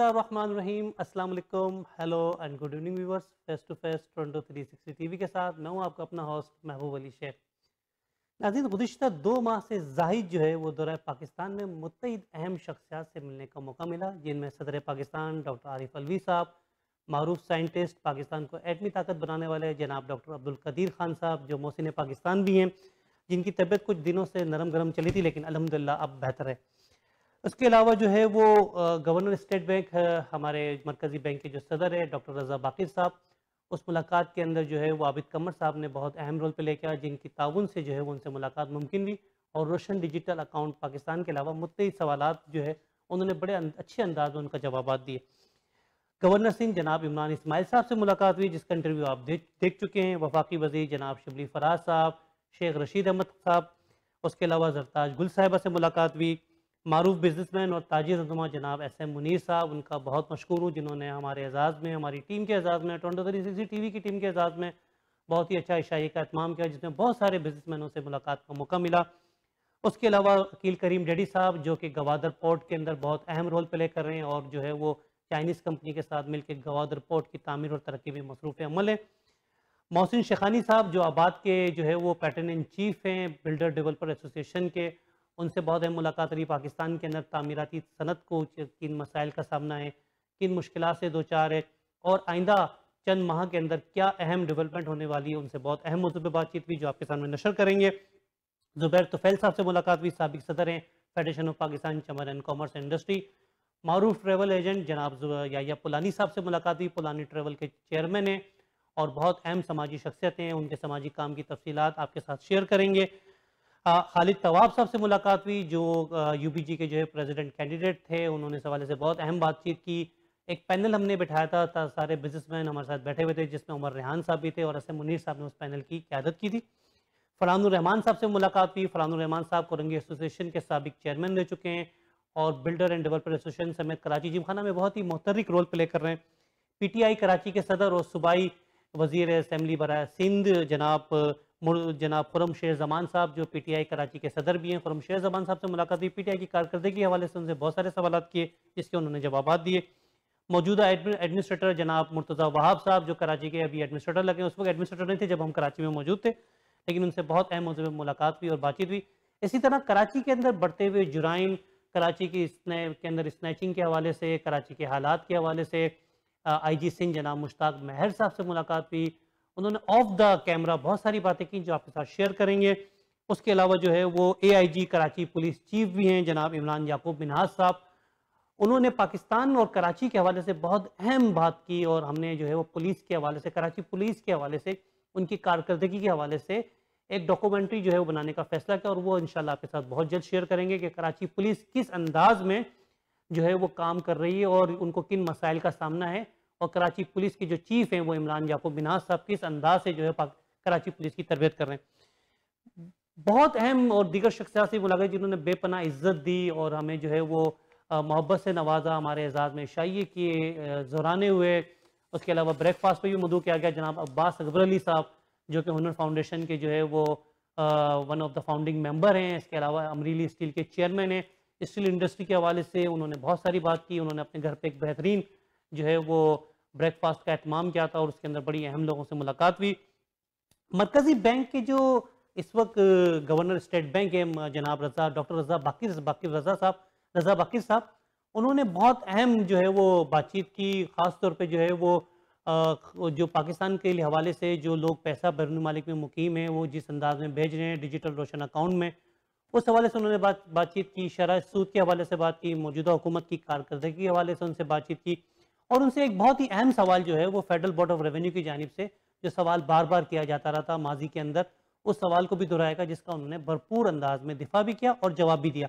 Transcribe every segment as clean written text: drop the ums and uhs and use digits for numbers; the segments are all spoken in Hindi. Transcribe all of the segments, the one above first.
बिस्मिल्लाहिर्रहमानिर्रहीम, अस्सलाम वालेकुम, hello and good evening viewers. Face to face Toronto 360 TV के साथ मैं हूं आपका अपना होस्ट महबूब अली शेख। नाज़रीन, गुज़िश्ता 2 माह से ज़ाहिद जो है वो दौरा पाकिस्तान में मुत्तईद अहम शख्सियात से मिलने का मौका मिला, जिनमें सदर पाकिस्तान डॉक्टर आरिफ अलवी साहब, मारूफ साइंटिस्ट, पाकिस्तान को एटमी ताकत बनाने वाले जनाब डॉक्टर अब्दुल कदीर खान साहब, जो मोहसिन पाकिस्तान भी हैं, जिनकी तबीयत कुछ दिनों से नरम गरम चली थी लेकिन अल्हम्दुलिल्लाह अब बेहतर है। उसके अलावा जो है वो गवर्नर स्टेट बैंक है, हमारे मरकज़ी बैंक के जो सदर है डॉक्टर रज़ा बाक़िर साहब, उस मुलाकात के अंदर जो है वो आबिद कमर साहब ने बहुत अहम रोल प्ले किया, जिनकी ताउन से जो है वो उनसे मुलाकात मुमकिन हुई। और रोशन डिजिटल अकाउंट पाकिस्तान के अलावा मुत्तईद सवालात जो है उन्होंने बड़े अच्छे अंदाज में उनका जवाब दिए। गवर्नर सिंह जनाब इमरान इस्माइल साहब से मुलाकात हुई, जिसका इंटरव्यू आप देख चुके हैं। वफाकी वज़ीर जनाब शिबली फराज साहब, शेख रशीद अहमद साहब, उसके अलावा जरताज गुल साहिबा से मुलाकात हुई। मारूफ बिजनेसमैन और ताजिर रहनुमा जनाब एस एम मुनीर साहब, उनका बहुत मशकूर हूँ, जिन्होंने हमारे एजाज़ में, हमारी टीम के एजाज़ में, टोरंटो 360 टीवी की टीम के एजाज़ में बहुत ही अच्छा इशाई का एहतमाम किया, जिसमें बहुत सारे बिजनेसमैनों से मुलाकात का मौका मिला। उसके अलावा अकील करीम डेडी साहब, जो कि गवादर पोर्ट के अंदर बहुत अहम रोल प्ले कर रहे हैं और जो है वो चाइनीज़ कंपनी के साथ मिलकर गवादर पोर्ट की तामीर और तरक्की में मसरूफ़ अमल है। मोहसिन शेखानी साहब, जो आबाद के जो है वो पैटर्न इन चीफ हैं बिल्डर डेवलपर एसोसिएशन के, उनसे बहुत अहम मुलाकात रही। पाकिस्तान के अंदर तामीराती सनत को किन मसाइल का सामना है, किन मुश्किलात से दो चार है और आइंदा चंद माह के अंदर क्या अहम डेवलपमेंट होने वाली है, उनसे बहुत अहम मौजू पर बातचीत हुई जो आपके सामने नशर करेंगे। ज़ुबैर तुफैल साहब से मुलाकात हुई, साबिक सदर हैं federation of Pakistan chamber and commerce industry. Maroof travel agent जनाब याया पुलानी साहब से मुलाकात हुई, पुलानी ट्रैवल के चेयरमैन हैं और बहुत अहम समाजी शख्सियत हैं, उनके समाजी काम की तफसीलात आपके साथ शेयर करेंगे। खालिद तवाब साहब से मुलाकात हुई, जो यूबीजी के जो है प्रेसिडेंट कैंडिडेट थे, उन्होंने इस हवाले से बहुत अहम बातचीत की। एक पैनल हमने बिठाया था सारे बिजनेसमैन हमारे साथ बैठे हुए थे, जिसमें उमर रेहान साहब भी थे और असम मुनीर साहब ने उस पैनल की क़यादत की थी। फरहानुर रहमान साहब से मुलाकात हुई। फरहानुर रहमान साहब कोरंगी एसोसिएशन के साबिक चेयरमैन रह चुके हैं और बिल्डर एंड डेवलपर एसोसिएशन समेत कराची जिमखाना में बहुत ही मोहतरक रोल प्ले कर रहे हैं। पीटीआई कराची के सदर और सूबाई वजीर असम्बली बराए सिंध जनाब खुरम शेर जमान साहब, जो पीटीआई कराची के सदर भी हैं, खुरम शेर जमान साहब से मुलाकात हुई। पीटीआई की कारकर्दगी के हवाले से उनसे बहुत सारे सवाल किए, जिसके उन्होंने जवाब दिए। मौजूदा एडमिनिस्ट्रेटर जनाब मुर्तज़ा वहाब साहब, जो कराची के अभी एडमिनिस्ट्रेटर लगे, उस वक्त एडमिनिस्ट्रेटर नहीं थे जब हम कराची में मौजूद थे, लेकिन उनसे बहुत अहम मौजू में मुलाकात हुई और बातचीत हुई। इसी तरह कराची के अंदर बढ़ते हुए जुराइम, कराची की के अंदर स्नैचिंग के हवाले से, कराची के हालात के हवाले से आईजी सिंह जनाब मुश्ताक महर साहब से मुलाकात हुई। उन्होंने ऑफ द कैमरा बहुत सारी बातें की जो आपके साथ शेयर करेंगे। उसके अलावा जो है वो एआईजी कराची पुलिस चीफ भी हैं जनाब इमरान याकूब मिन्हाज साहब, उन्होंने पाकिस्तान और कराची के हवाले से बहुत अहम बात की और हमने जो है वो पुलिस के हवाले से, कराची पुलिस के हवाले से, उनकी कारकर्दगी के हवाले से एक डॉक्यूमेंट्री जो है वो बनाने का फैसला किया और वो इंशाल्लाह आपके साथ बहुत जल्द शेयर करेंगे कि कराची पुलिस किस अंदाज में जो है वो काम कर रही है और उनको किन मसाइल का सामना है। और कराची पुलिस के जो चीफ हैं वो इमरान याकूब मिन्हाज साहब किस अंदाज से जो है कराची पुलिस की तरबियत कर रहे हैं। बहुत अहम और दीगर शख्सियात से मुलाकात जिन्होंने बेपनाह इज्जत दी और हमें जो है वो मोहब्बत से नवाजा, हमारे एजाज़ में शाइए किए, ज़ोराने हुए। उसके अलावा ब्रेकफास्ट पर भी मदू किया गया। जनाब अब्बास अकबर अली साहब, जो कि हुनर फाउंडेशन के जो है वो one of the founding member हैं। इसके अलावा अमरीली स्टील के चेयरमैन हैं। स्टील इंडस्ट्री के हवाले से उन्होंने बहुत सारी बात की। उन्होंने अपने घर पे एक बेहतरीन जो है वो ब्रेकफास्ट का एहतमाम किया था और उसके अंदर बड़ी अहम लोगों से मुलाकात हुई। मरकज़ी बैंक के जो इस वक्त गवर्नर स्टेट बैंक है जनाब डॉक्टर रज़ा बाक़िर साहब, उन्होंने बहुत अहम जो है वो बातचीत की। ख़ास तौर पे जो है वो जो पाकिस्तान के हवाले से जो लोग पैसा बैरून मुमालिक में मुकीम हैं वो जिस अंदाज में भेज रहे हैं डिजिटल रोशन अकाउंट में, उस हवाले से उन्होंने बातचीत की। शरह सूद के हवाले से बात की, मौजूदा हुकूमत की कारकर्दगी के हवाले से उनसे बातचीत की और उनसे एक बहुत ही अहम सवाल जो है वो फेडरल बोर्ड ऑफ रेवेन्यू की जानिब से जो सवाल बार बार किया जाता रहा था माजी के अंदर, उस सवाल को भी दोहराएगा, जिसका उन्होंने भरपूर अंदाज में दिफा भी किया और जवाब भी दिया।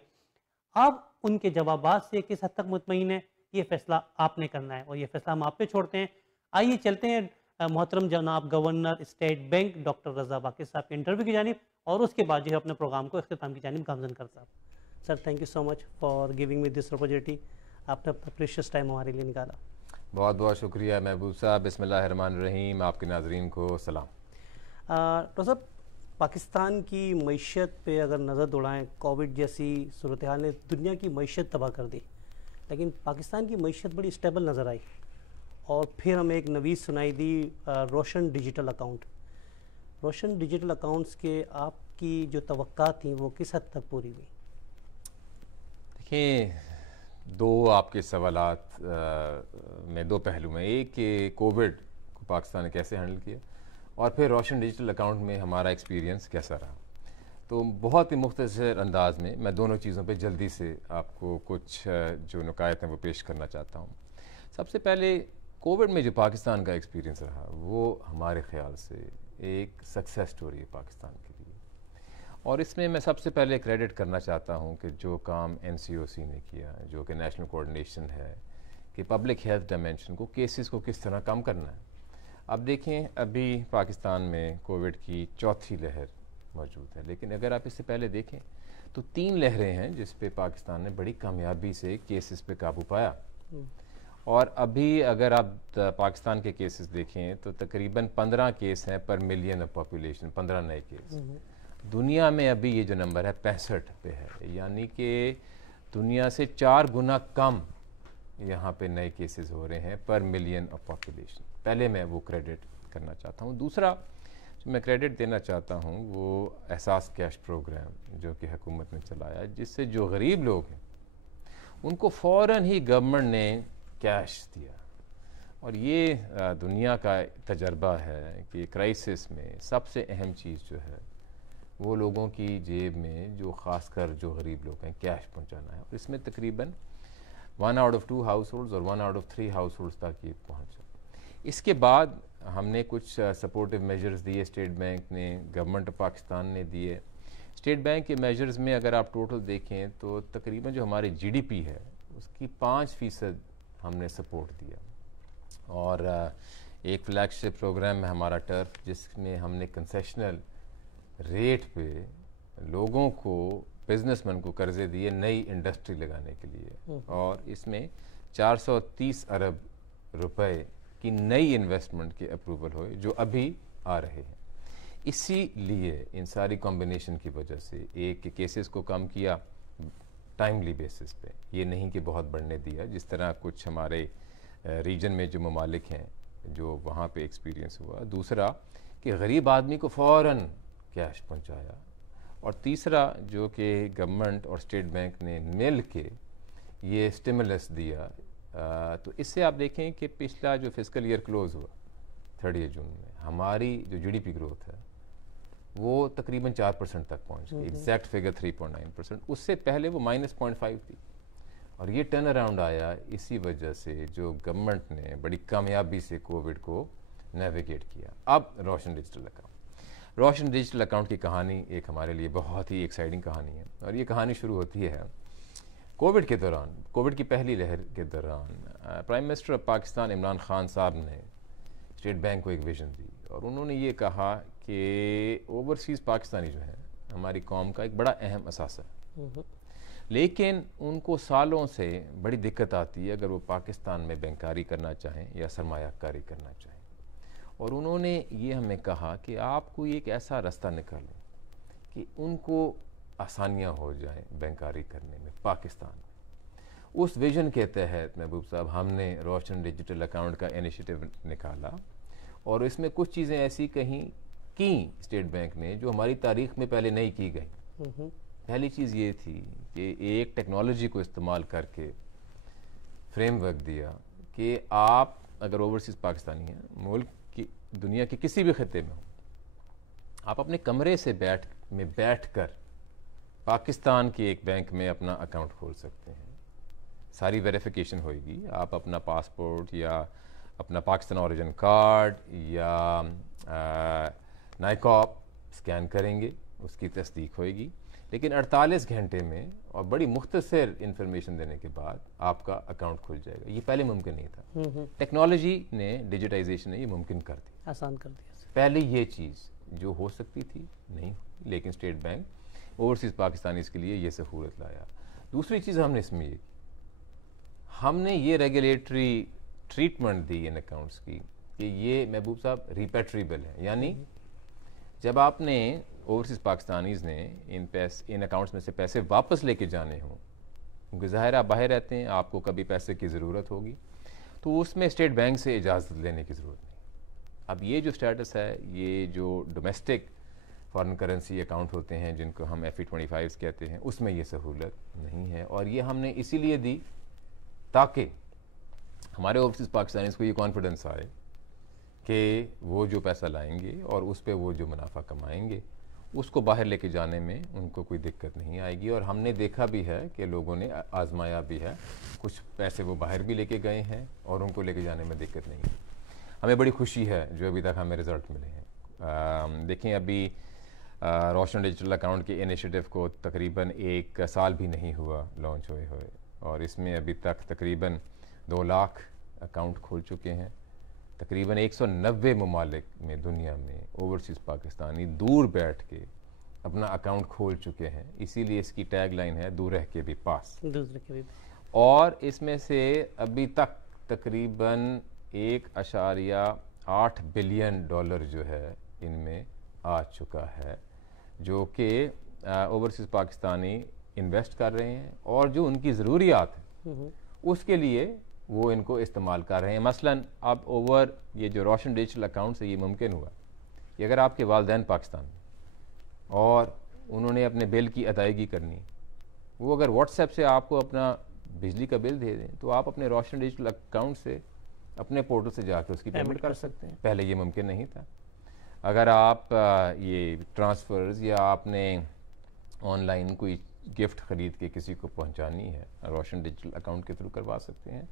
आप उनके जवाबात से किस हद तक मुतमईन है, ये फैसला आपने करना है और ये फैसला हम आप पे छोड़ते हैं। आइए चलते हैं मोहतरम जनाब गवर्नर स्टेट बैंक डॉक्टर रज़ा बाक़िर साहब के इंटरव्यू की जानिब और उसके बाद जो है अपने प्रोग्राम को इख्तिताम की जानिब गामजन कर साहब। Sir, thank you so much for giving me this opportunity. आपने अपना प्रीशियस टाइम हमारे लिए निकाला। बहुत बहुत शुक्रिया महबूब साहब। बिस्मिल्लाहिर्रहमानिर्रहीम। आपके नाजरीन को सलाम। तो साहब, पाकिस्तान की मईशत पे अगर नज़र दौड़ाएँ, कोविड जैसी सूरत हाल ने दुनिया की मईशत तबाह कर दी, लेकिन पाकिस्तान की मईशत बड़ी स्टेबल नज़र आई और फिर हमें एक नवीद सुनाई दी रोशन डिजिटल अकाउंट। रोशन डिजिटल अकाउंट्स के आपकी जो तवक्कात थी वो किस हद तक पूरी हुई? देखिए, दो आपके सवालात में दो पहलू हैं। एक कि कोविड को पाकिस्तान ने कैसे हैंडल किया, और फिर रोशन डिजिटल अकाउंट में हमारा एक्सपीरियंस कैसा रहा। तो बहुत ही मुख्तसर अंदाज में मैं दोनों चीज़ों पे जल्दी से आपको कुछ जो नुकात हैं वो पेश करना चाहता हूँ। सबसे पहले कोविड में जो पाकिस्तान का एक्सपीरियंस रहा वो हमारे ख़्याल से एक सक्सेस स्टोरी है पाकिस्तान के लिए, और इसमें मैं सबसे पहले क्रेडिट करना चाहता हूँ कि जो काम NCOC ने किया, जो कि नेशनल कोऑर्डिनेशन है कि पब्लिक हेल्थ डायमेंशन को, केसेस को किस तरह कम करना है। अब देखें, अभी पाकिस्तान में कोविड की चौथी लहर मौजूद है, लेकिन अगर आप इससे पहले देखें तो 3 लहरें हैं जिस पे पाकिस्तान ने बड़ी कामयाबी से केसेस पे काबू पाया। और अभी अगर आप पाकिस्तान के केसेस देखें तो तकरीबन 15 केस हैं पर मिलियन ऑफ पॉपुलेशन, 15 नए केस। दुनिया में अभी ये जो नंबर है 65 पे है, यानी कि दुनिया से 4 गुना कम यहाँ पे नए केसेस हो रहे हैं पर मिलियन ऑफ पॉपुलेशन। पहले मैं वो क्रेडिट करना चाहता हूँ। दूसरा जो मैं क्रेडिट देना चाहता हूँ वो एहसास कैश प्रोग्राम जो कि हुकूमत ने चलाया, जिससे जो गरीब लोग हैं उनको फ़ौरन ही गवर्नमेंट ने कैश दिया। और ये दुनिया का तजर्बा है कि क्राइसिस में सबसे अहम चीज़ जो है वो लोगों की जेब में, जो ख़ासकर जो गरीब लोग हैं, कैश पहुंचाना है। और इसमें तकरीबन 1 आउट ऑफ 2 हाउस होल्ड्स और 1 आउट ऑफ 3 हाउस होल्ड्स तक ये पहुँचा। इसके बाद हमने कुछ सपोर्टिव मेजर्स दिए, स्टेट बैंक ने, गवर्नमेंट ऑफ पाकिस्तान ने दिए। स्टेट बैंक के मेजर्स में अगर आप टोटल देखें तो तकरीबन जो हमारे GDP है उसकी 5% हमने सपोर्ट दिया। और एक फ्लैगशिप प्रोग्राम है हमारा टर्फ, जिसमें हमने कंसेशनल रेट पे लोगों को, बिजनेसमैन को कर्जे दिए नई इंडस्ट्री लगाने के लिए, और इसमें 430 अरब रुपए की नई इन्वेस्टमेंट के अप्रूवल हुए जो अभी आ रहे हैं। इसीलिए इन सारी कॉम्बिनेशन की वजह से एक केसेस को कम किया टाइमली बेसिस पे, ये नहीं कि बहुत बढ़ने दिया जिस तरह कुछ हमारे रीजन में जो ममालिक हैं जो वहाँ पे एक्सपीरियंस हुआ। दूसरा कि गरीब आदमी को फ़ौरन कैश पहुँचाया। और तीसरा जो कि गवर्नमेंट और स्टेट बैंक ने मिल के ये स्टिमुलस दिया। तो इससे आप देखें कि पिछला जो फिस्कल ईयर क्लोज़ हुआ 30 जून में, हमारी जो GDP ग्रोथ है वो तकरीबन 4% तक पहुंच गई, एग्जैक्ट फिगर 3.9%। उससे पहले वो -0.5 थी, और ये टर्न अराउंड आया इसी वजह से जो गवर्नमेंट ने बड़ी कामयाबी से कोविड को नेविगेट किया। अब रोशन डिजिटल अकाउंट की कहानी एक हमारे लिए बहुत ही एक्साइटिंग कहानी है, और ये कहानी शुरू होती है कोविड के दौरान। कोविड की पहली लहर के दौरान prime minister of Pakistan Imran Khan साहब ने स्टेट बैंक को एक विजन दी, और उन्होंने ये कहा कि ओवरसीज़ पाकिस्तानी जो है हमारी कौम का एक बड़ा अहम असासा है, लेकिन उनको सालों से बड़ी दिक्कत आती है अगर वो पाकिस्तान में बैंकारी करना चाहें या सरमायाकारी करना चाहें। और उन्होंने ये हमें कहा कि आप कोई एक ऐसा रास्ता निकालें कि उनको आसानियाँ हो जाएं बैंकारी करने में पाकिस्तान में। उस विजन के तहत महबूब साहब हमने रोशन डिजिटल अकाउंट का इनिशिएटिव निकाला, और इसमें कुछ चीज़ें ऐसी की स्टेट बैंक ने जो हमारी तारीख में पहले नहीं की गई। पहली चीज़ ये थी कि एक टेक्नोलॉजी को इस्तेमाल करके फ्रेमवर्क दिया कि आप अगर ओवरसीज़ पाकिस्तानी हैं, मुल्क की, दुनिया के किसी भी खत्ते में हो, आप अपने कमरे से बैठ कर पाकिस्तान के एक बैंक में अपना अकाउंट खोल सकते हैं। सारी वेरिफिकेशन होगी, आप अपना पासपोर्ट या अपना पाकिस्तान ओरिजिन कार्ड या नाइकॉप स्कैन करेंगे, उसकी तस्दीक होगी, लेकिन 48 घंटे में और बड़ी मुख्तसर इंफॉर्मेशन देने के बाद आपका अकाउंट खुल जाएगा। ये पहले मुमकिन नहीं था। टेक्नोलॉजी ने, डिजिटाइजेशन ने ये मुमकिन कर दी, आसान कर दिया। पहले ये चीज़ जो हो सकती थी नहीं, लेकिन स्टेट बैंक ओवरसीज़ पाकिस्तानी के लिए ये सहूलत लाया। दूसरी चीज़ हमने इसमें ये, हमने ये रेगुलेटरी ट्रीटमेंट दी इन अकाउंट्स की कि ये महबूब साहब रिपेट्रीबल है, यानी जब आपने ओवरसीज़ पाकिस्तानीज़ ने इन अकाउंट्स में से पैसे वापस लेके जाने हों क्योंकि ज़ाहिर आप बाहर रहते हैं, आपको कभी पैसे की ज़रूरत होगी, तो उसमें स्टेट बैंक से इजाज़त लेने की ज़रूरत नहीं। अब ये जो स्टेटस है, ये जो डोमेस्टिक फॉरेन करेंसी अकाउंट होते हैं जिनको हम FE25 कहते हैं, उसमें ये सहूलत नहीं है। और ये हमने इसीलिए दी ताकि हमारे ओवरसीज़ पाकिस्तानीज़ को ये कॉन्फिडेंस आए कि वो जो पैसा लाएंगे और उस पर वो जो मुनाफा कमाएंगे उसको बाहर लेके जाने में उनको कोई दिक्कत नहीं आएगी। और हमने देखा भी है कि लोगों ने आजमाया भी है, कुछ पैसे वो बाहर भी लेके गए हैं और उनको लेके जाने में दिक्कत नहीं है। हमें बड़ी खुशी है जो अभी तक हमें रिज़ल्ट मिले हैं। देखें, अभी रोशन डिजिटल अकाउंट के इनिशिएटिव को तकरीबन 1 साल भी नहीं हुआ लॉन्च हुए और इसमें अभी तक तकरीबन 2 लाख अकाउंट खोल चुके हैं। तकरीबन 190 ममालिक में दुनिया में ओवरसीज़ पाकिस्तानी दूर बैठ के अपना अकाउंट खोल चुके हैं। इसीलिए इसकी टैग लाइन है, दूर रह के भी पास। और इसमें से अभी तक तकरीबन $1.8 बिलियन जो है इनमें आ चुका है, जो कि ओवरसीज़ पाकिस्तानी इन्वेस्ट कर रहे हैं और जो उनकी ज़रूरियात है उसके लिए वो इनको इस्तेमाल कर रहे हैं। मसलन अब ये जो रोशन डिजिटल अकाउंट से ये मुमकिन हुआ कि अगर आपके वालिदैन पाकिस्तान में और उन्होंने अपने बिल की अदायगी करनी, वो अगर व्हाट्सएप से आपको अपना बिजली का बिल दे दें तो आप अपने रोशन डिजिटल अकाउंट से अपने पोर्टल से जाकर उसकी पेमेंट कर सकते हैं। पहले ये मुमकिन नहीं था। अगर आप ये ट्रांसफ़र्स या आपने ऑनलाइन कोई गिफ्ट ख़रीद के किसी को पहुंचानी है, रोशन डिजिटल अकाउंट के थ्रू करवा सकते हैं।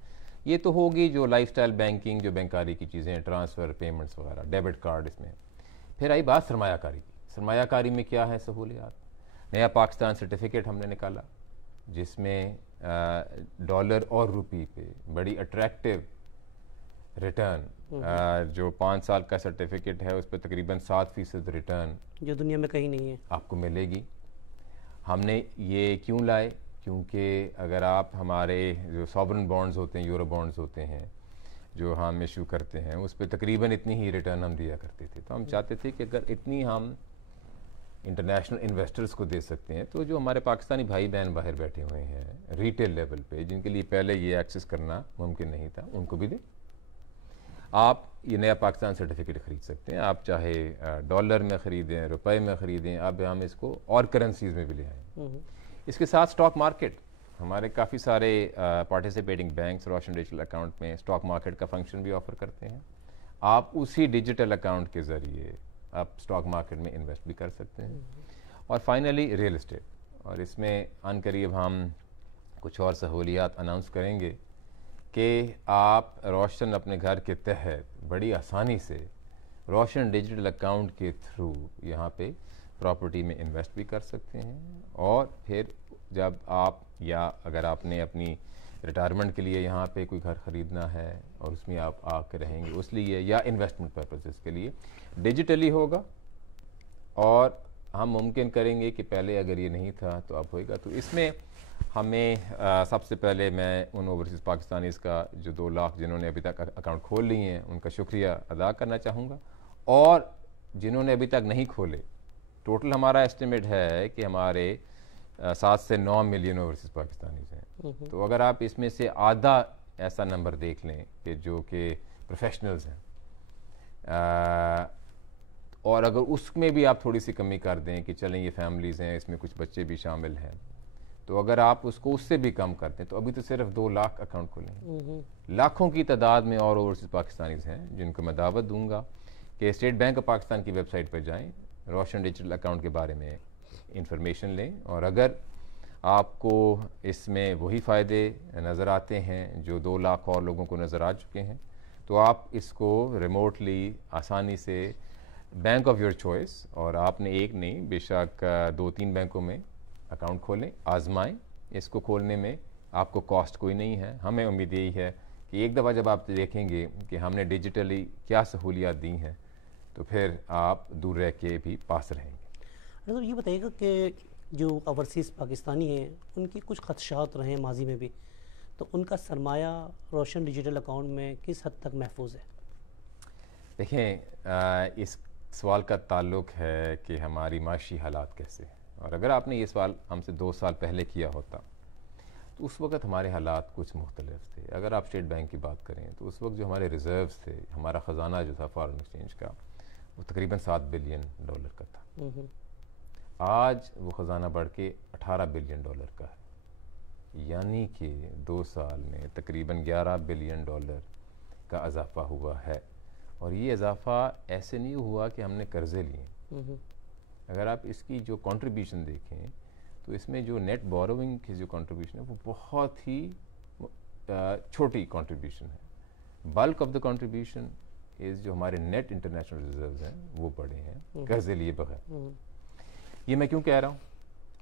ये तो होगी जो लाइफस्टाइल बैंकिंग, जो बैंकारी की चीज़ें, ट्रांसफ़र, पेमेंट्स वगैरह, डेबिट कार्ड। इसमें फिर आई बात सरमायाकारी की। सरमायाकारी में क्या है सहूलियात? नया पाकिस्तान सर्टिफिकेट हमने निकाला जिसमें डॉलर और रुपये पे बड़ी अट्रैक्टिव रिटर्न, जो 5 साल का सर्टिफिकेट है उस पर तकरीबन 7% रिटर्न, जो दुनिया में कहीं नहीं है, आपको मिलेगी। हमने ये क्यों लाए? क्योंकि अगर आप हमारे जो सॉवरन बॉन्ड्स होते हैं, यूरो बॉन्ड्स होते हैं जो हम इशू करते हैं, उस पर तकरीबन इतनी ही रिटर्न हम दिया करते थे। तो हम चाहते थे कि अगर इतनी हम इंटरनेशनल इन्वेस्टर्स को दे सकते हैं तो जो हमारे पाकिस्तानी भाई बहन बाहर बैठे हुए हैं रिटेल लेवल पे, जिनके लिए पहले ये एक्सेस करना मुमकिन नहीं था, उनको भी दें। आप ये नया पाकिस्तान सर्टिफिकेट ख़रीद सकते हैं। आप चाहे डॉलर में ख़रीदें, रुपए में ख़रीदें, अब हम इसको और करेंसीज़ में भी ले आएँ। इसके साथ स्टॉक मार्केट, हमारे काफ़ी सारे पार्टिसिपेटिंग बैंक्स रोशन डिजिटल अकाउंट में स्टॉक मार्केट का फंक्शन भी ऑफ़र करते हैं। आप उसी डिजिटल अकाउंट के ज़रिए आप स्टॉक मार्केट में इन्वेस्ट भी कर सकते हैं। और फाइनली रियल इस्टेट, और इसमें अनकरीब हम कुछ और सहूलियात अनाउंस करेंगे कि आप रोशन अपने घर के तहत बड़ी आसानी से रोशन डिजिटल अकाउंट के थ्रू यहाँ पे प्रॉपर्टी में इन्वेस्ट भी कर सकते हैं। और फिर जब आप, या अगर आपने अपनी रिटायरमेंट के लिए यहाँ पे कोई घर ख़रीदना है और उसमें आप आके रहेंगे उस लिए, या इन्वेस्टमेंट पर्पसेस के लिए, डिजिटली होगा। और हम मुमकिन करेंगे कि पहले अगर ये नहीं था तो अब होएगा। तो इसमें हमें सबसे पहले मैं उन ओवरसीज़ पाकिस्तानीज़ का जो 2 लाख जिन्होंने अभी तक अकाउंट खोल लिए हैं उनका शुक्रिया अदा करना चाहूँगा। और जिन्होंने अभी तक नहीं खोले, टोटल हमारा एस्टिमेट है कि हमारे 7 से 9 मिलियन ओवरसीज़ पाकिस्तानीज़ हैं। तो अगर आप इसमें से आधा ऐसा नंबर देख लें कि जो कि प्रोफेशनल्स हैं, और अगर उसमें भी आप थोड़ी सी कमी कर दें कि चलें ये फैमिलीज़ हैं, इसमें कुछ बच्चे भी शामिल हैं, तो अगर आप उसको उससे भी कम करते हैं तो अभी तो सिर्फ 2 लाख अकाउंट खुले हैं। लाखों की तादाद में और ओवरसीज़ पाकिस्तानीज़ हैं जिनको मैं दावत दूंगा कि स्टेट बैंक ऑफ पाकिस्तान की वेबसाइट पर जाएं, रोशन डिजिटल अकाउंट के बारे में इंफॉर्मेशन लें। और अगर आपको इसमें वही फ़ायदे नज़र आते हैं जो 2 लाख और लोगों को नज़र आ चुके हैं, तो आप इसको रिमोटली आसानी से बैंक ऑफ योर चॉइस, और आपने एक नहीं बेशक 2-3 बैंकों में अकाउंट खोलें, आजमाएं। इसको खोलने में आपको कॉस्ट कोई नहीं है। हमें उम्मीद यही है कि एक दफ़ा जब आप देखेंगे कि हमने डिजिटली क्या सहूलियात दी हैं तो फिर आप दूर रह के भी पास रहेंगे। तो ये बताइएगा कि जो ओवरसीज़ पाकिस्तानी हैं उनकी कुछ खदशात रहे हैं माजी में भी, तो उनका सरमाया रोशन डिजिटल अकाउंट में किस हद तक महफूज है? देखें, इस सवाल का ताल्लुक़ है कि हमारी माशी हालात कैसे हैं। और अगर आपने ये सवाल हमसे 2 साल पहले किया होता तो उस वक्त हमारे हालात कुछ मुख्तलिफ थे। अगर आप स्टेट बैंक की बात करें तो उस वक्त जो हमारे रिज़र्व्स थे, हमारा ख़जाना जो था फॉरेन एक्सचेंज का, वो तकरीबन $7 बिलियन का था। आज वो ख़जाना बढ़ के $18 बिलियन का है, यानी कि 2 साल में तकरीबन $11 बिलियन का इजाफ़ा हुआ है। और ये इजाफ़ा ऐसे नहीं हुआ कि हमने कर्ज़े लिए। अगर आप इसकी जो कंट्रीब्यूशन देखें तो इसमें जो नेट बोरोइंग की जो कंट्रीब्यूशन है वो बहुत ही छोटी कंट्रीब्यूशन है। Bulk of the contribution is जो हमारे नेट इंटरनेशनल रिजर्व्स हैं वो बड़े हैं कर्ज़े लिए बगैर। ये मैं क्यों कह रहा हूँ?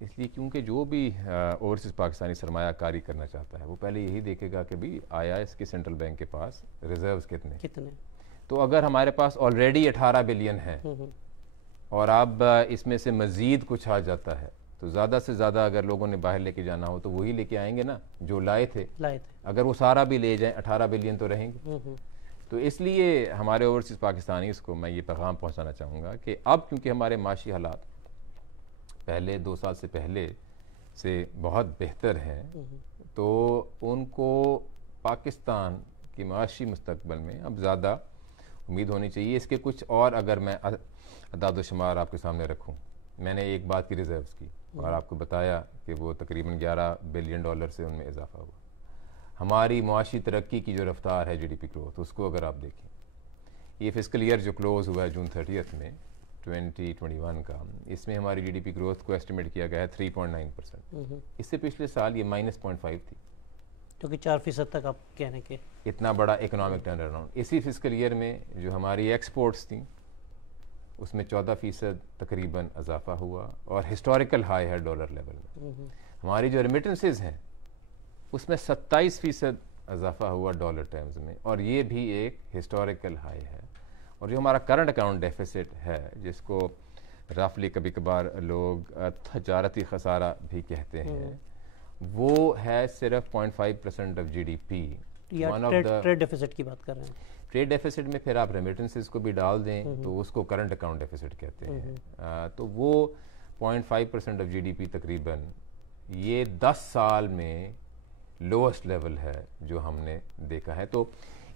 इसलिए क्योंकि जो भी ओवरसीज़ पाकिस्तानी सरमायाकारी करना चाहता है वो पहले यही देखेगा कि भाई आया इसके सेंट्रल बैंक के पास रिजर्व्स कितने। तो अगर हमारे पास ऑलरेडी 18 बिलियन है और अब इसमें से मज़ीद कुछ आ जाता है तो ज़्यादा से ज़्यादा अगर लोगों ने बाहर लेके जाना हो तो वही लेके आएंगे ना जो लाए थे। अगर वो सारा भी ले जाएं 18 बिलियन तो रहेंगे। तो इसलिए हमारे ओवरसीज़ पाकिस्तानी को मैं ये पैगाम पहुंचाना चाहूँगा कि अब क्योंकि हमारे माशी हालात पहले 2 साल से पहले से बहुत बेहतर हैं तो उनको पाकिस्तान की माशी मुस्तकबिल में अब ज़्यादा उम्मीद होनी चाहिए। इसके कुछ और अगर मैं अदाद शुमार आपके सामने रखूं, मैंने एक बात की रिजर्व्स की और आपको बताया कि वो तकरीबन $11 बिलियन से उनमें इजाफा हुआ। हमारी मुआशी तरक्की की जो रफ्तार है जीडीपी ग्रोथ, उसको अगर आप देखें, ये फिस्कल ईयर जो क्लोज़ हुआ है जून 30 में 2021 का, इसमें हमारी जीडीपी ग्रोथ को एस्टिमेट किया गया है 3.9%। इससे पिछले साल ये -0.5 थी, जो कि 4% तक आप कहने के इतना बड़ा इकोनॉमिक टर्न अराउंड। इसी फिस्कल ईयर में जो हमारी एक्सपोर्ट्स थी उसमें 14% तकरीबन इजाफा हुआ और हिस्टोरिकल हाई है डॉलर लेवल में। हमारी जो रेमिटेंसेज हैं उसमें 27% इजाफा हुआ डॉलर टर्म्स में और ये भी एक हिस्टोरिकल हाई है। और जो हमारा करंट अकाउंट डेफिसिट है, जिसको रफली कभी कभार लोग तजारती खसारा भी कहते हैं, वो है सिर्फ 0.5% ऑफ जीडीपी। ट्रेड डेफिसिट की बात कर रहे हैं। ट्रेड डेफिसिट में फिर आप रेमिटेंसेस को भी डाल दें तो उसको करंट अकाउंट डेफिसिट कहते हैं। तो वो 0.5% ऑफ जीडीपी तकरीबन, ये 10 साल में लोएस्ट लेवल है जो हमने देखा है। तो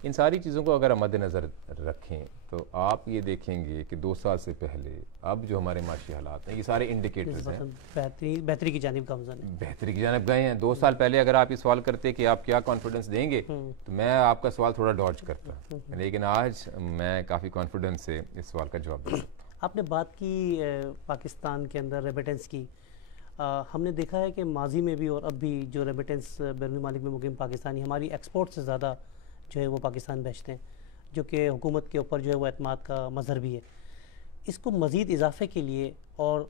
इन सारी चीज़ों को अगर हम मद्देनज़र रखें तो आप ये देखेंगे कि 2 साल से पहले अब जो हमारे माशी हालात हैं, ये सारे इंडिकेटर्स हैं बेहतरी की जानिब गामज़न, बेहतरी की जानिब गए हैं। 2 साल पहले अगर आप ये सवाल करते कि आप क्या कॉन्फिडेंस देंगे तो मैं आपका सवाल थोड़ा डॉज करता, लेकिन आज मैं काफ़ी कॉन्फिडेंस से इस सवाल का जवाब दूँ। आपने बात की पाकिस्तान के अंदर रेमिटेंस की। हमने देखा है कि माजी में भी और अब भी जो रेमिटेंस बैरून मालिक में मुकीम पाकिस्तानी हमारी एक्सपोर्ट से ज़्यादा जो है वो पाकिस्तान भेजते हैं, जो कि हुकूमत के ऊपर जो है वो एतमाद का मज़हर भी है। इसको मज़ीद इजाफे के लिए, और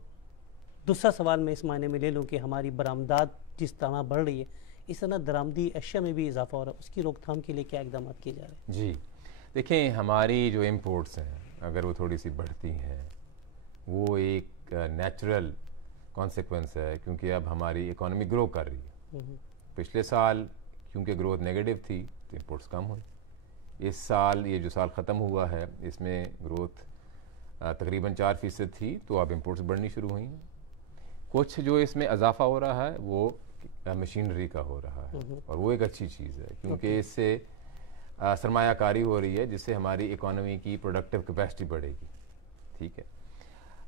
दूसरा सवाल मैं इस मायने में ले लूँ कि हमारी बरामदात जिस तरह बढ़ रही है, इस तरह दरामदी अशिया में भी इजाफा हो रहा है, उसकी रोकथाम के लिए क्या इकदाम किए जा रहे हैं? जी देखें, हमारी जो इम्पोर्ट्स हैं अगर वो थोड़ी सी बढ़ती हैं वो एक नेचुरल कॉन्सिक्वेंस है, क्योंकि अब हमारी इकोनॉमी ग्रो कर रही है। पिछले साल क्योंकि ग्रोथ नेगेटिव थी तो इम्पोर्ट्स कम हुई। इस साल, ये जो साल ख़त्म हुआ है, इसमें ग्रोथ तकरीबन 4% थी तो अब इम्पोर्ट्स बढ़नी शुरू हुई हैं। कुछ जो इसमें इजाफा हो रहा है वो मशीनरी का हो रहा है और वो एक अच्छी चीज़ है, क्योंकि इससे सरमायाकारी हो रही है जिससे हमारी इकोनॉमी की प्रोडक्टिव कैपेसिटी बढ़ेगी। ठीक है,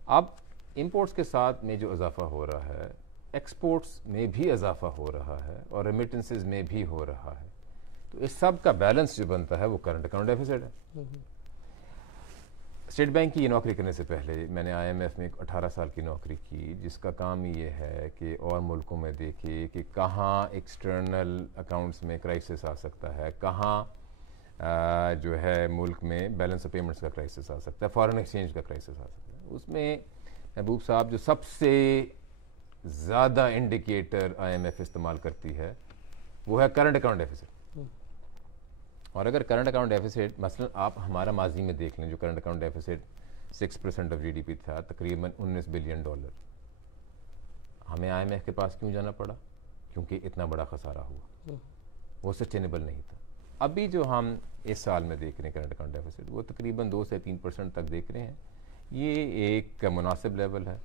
अब इंपोर्ट्स के साथ में जो इजाफा हो रहा है, एक्सपोर्ट्स में भी इजाफा हो रहा है और रेमिटेंसेज में भी हो रहा है, तो इस सब का बैलेंस जो बनता है वो करंट अकाउंट डेफिसिट है। स्टेट बैंक की ये नौकरी करने से पहले मैंने IMF में 18 साल की नौकरी की, जिसका काम ये है कि और मुल्कों में देखे कि कहाँ एक्सटर्नल अकाउंट्स में क्राइसिस आ सकता है, कहाँ जो है मुल्क में बैलेंस ऑफ पेमेंट्स का क्राइसिस आ सकता है, फॉरेन एक्सचेंज का क्राइसिस आ सकता है। उसमें महबूब साहब जो सबसे ज़्यादा इंडिकेटर IMF इस्तेमाल करती है वो है करंट अकाउंट डेफिसिट। और अगर करंट अकाउंट डेफिसिट, मसलन आप हमारा माजी में देख लें, जो current account deficit 6% of GDP था, तकरीबन $19 बिलियन। हमें IMF के पास क्यों जाना पड़ा? क्योंकि इतना बड़ा खसारा हुआ, वो सस्टेनेबल नहीं था। अभी जो हम इस साल में देख रहे हैं करंट अकाउंट डेफिसिट, वो तकरीबन 2 से 3% तक देख रहे हैं। ये एक मुनासिब लेवल है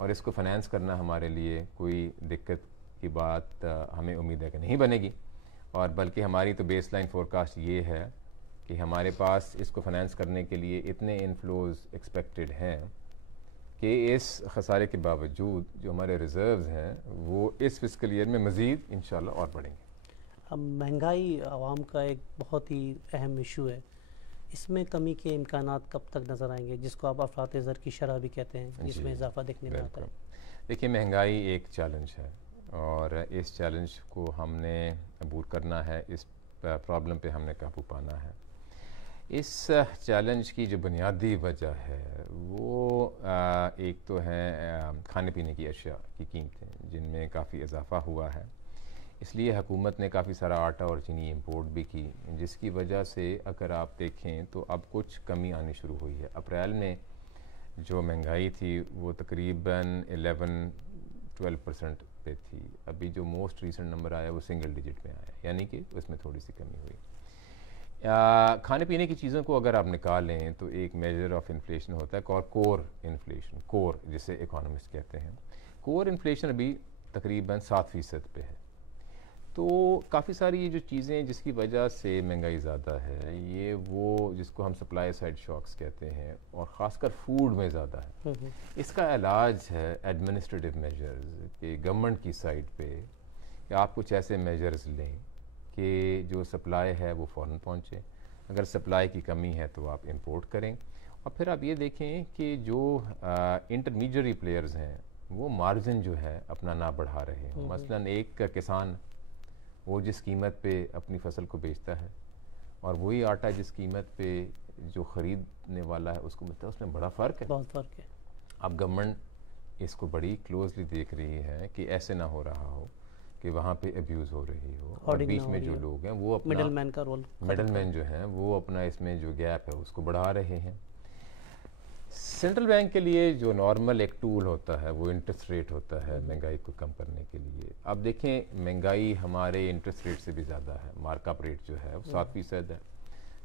और इसको फाइनेंस करना हमारे लिए कोई दिक्कत की बात हमें उम्मीद है कि नहीं बनेगी, और बल्कि हमारी तो बेसलाइन फोरकास्ट ये है कि हमारे पास इसको फाइनेंस करने के लिए इतने इनफ्लोज एक्सपेक्टेड हैं कि इस खसारे के बावजूद जो हमारे रिज़र्व्स हैं वो इस फिस्कल ईयर में मज़ीद इंशाल्लाह और बढ़ेंगे। अब महंगाई आवाम का एक बहुत ही अहम इशू है, इसमें कमी के इम्कानात कब तक नज़र आएंगे, जिसको आप अफरात ज़र की शरह भी कहते हैं, जिसमें इजाफा देखने में आता है? देखिए, महंगाई एक चैलेंज है और इस चैलेंज को हमने अबूर करना है, इस प्रॉब्लम पे हमने काबू पाना है। इस चैलेंज की जो बुनियादी वजह है वो एक तो है खाने पीने की अशिया की कीमतें, जिनमें काफ़ी इजाफा हुआ है। इसलिए हुकूमत ने काफ़ी सारा आटा और चीनी इंपोर्ट भी की, जिसकी वजह से अगर आप देखें तो अब कुछ कमी आनी शुरू हुई है। अप्रैल में जो महंगाई थी वो तकरीबन 11-12% पे थी। अभी जो मोस्ट रीसेंट नंबर आया वो सिंगल डिजिट में आया, यानी कि उसमें थोड़ी सी कमी हुई। खाने पीने की चीज़ों को अगर आप निकालें तो एक मेजर ऑफ इन्फ्लेशन होता है कोर इन्फ्लेशन, कोर जिसे इकोनॉमिस्ट कहते हैं। कोर इन्फ्लेशन अभी तकरीबन 7% पे है। तो काफ़ी सारी ये जो चीज़ें जिसकी वजह से महंगाई ज़्यादा है, ये वो जिसको हम सप्लाई साइड शॉक्स कहते हैं, और ख़ासकर फूड में ज़्यादा है। इसका इलाज है एडमिनिस्ट्रेटिव मेजर्स कि गवर्नमेंट की साइड पे कि आप कुछ ऐसे मेजर्स लें कि जो सप्लाई है वो फ़ौरन पहुँचे। अगर सप्लाई की कमी है तो आप इंपोर्ट करें, और फिर आप ये देखें कि जो इंटरमीडियरी प्लेयर्स हैं वो मार्जिन जो है अपना ना बढ़ा रहे हों। मसलन एक किसान वो जिस कीमत पे अपनी फसल को बेचता है और वही आटा जिस कीमत पे जो ख़रीदने वाला है उसको मिलता है, उसमें बड़ा फ़र्क है, बहुत फ़र्क है। अब गवर्नमेंट इसको बड़ी क्लोजली देख रही है कि ऐसे ना हो रहा हो कि वहाँ पे अब्यूज़ हो रही हो, और बीच में जो लोग हैं वो अपना मिडलमैन का रोल, मिडलमैन जो हैं वो अपना इसमें जो गैप है उसको बढ़ा रहे हैं। सेंट्रल बैंक के लिए जो नॉर्मल एक टूल होता है वो इंटरेस्ट रेट होता है महंगाई को कम करने के लिए। अब देखें, महंगाई हमारे इंटरेस्ट रेट से भी ज़्यादा है। मार्कअप रेट जो है वो 7% है,